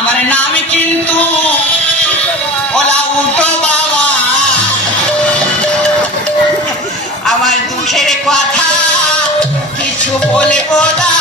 আমার নাম কিন্তু ওলা উল্টো বাবা। আমার দুঃখের কথা কিছু বলে বোধা।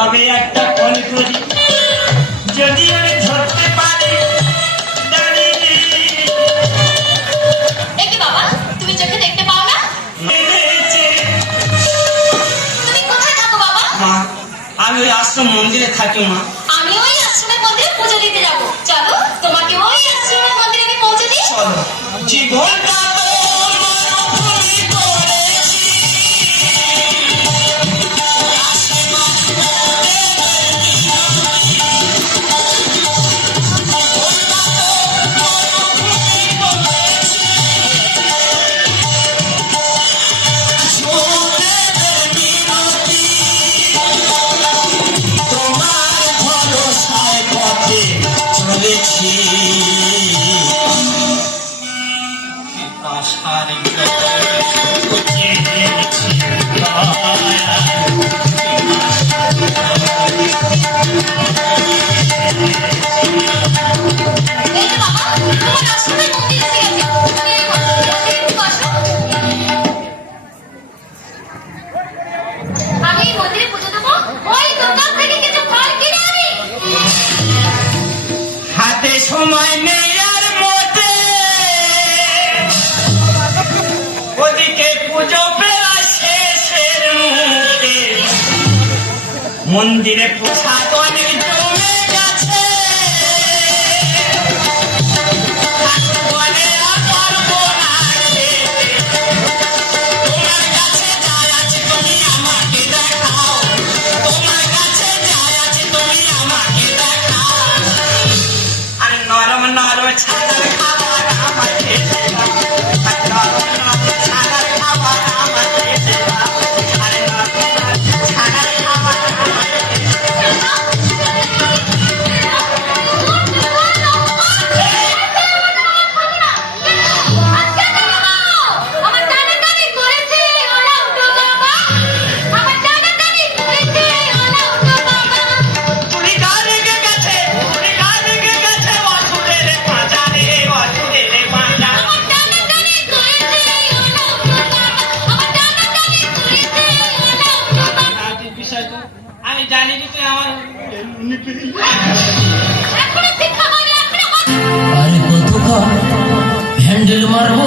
তবে একটা ফোন করি। যদি আমি ধরতে পারি বাবা তুমি চোখে দেখতে পাও না? তুমি আমি ওই মন্দিরে থাকি মা। আমি ওই আশ্রমে মন্দিরে পুজো দিতে যাব। চলো তোমাকে ওই আশ্রমের মন্দিরে আমি পৌঁছে দিই। চলো। জীবনটা সময় নেই আর মতে। ওদিকে পুজো পেলা শেষের মুখে মন্দিরে পোষা করে জানি কি তুই আমার মারবো?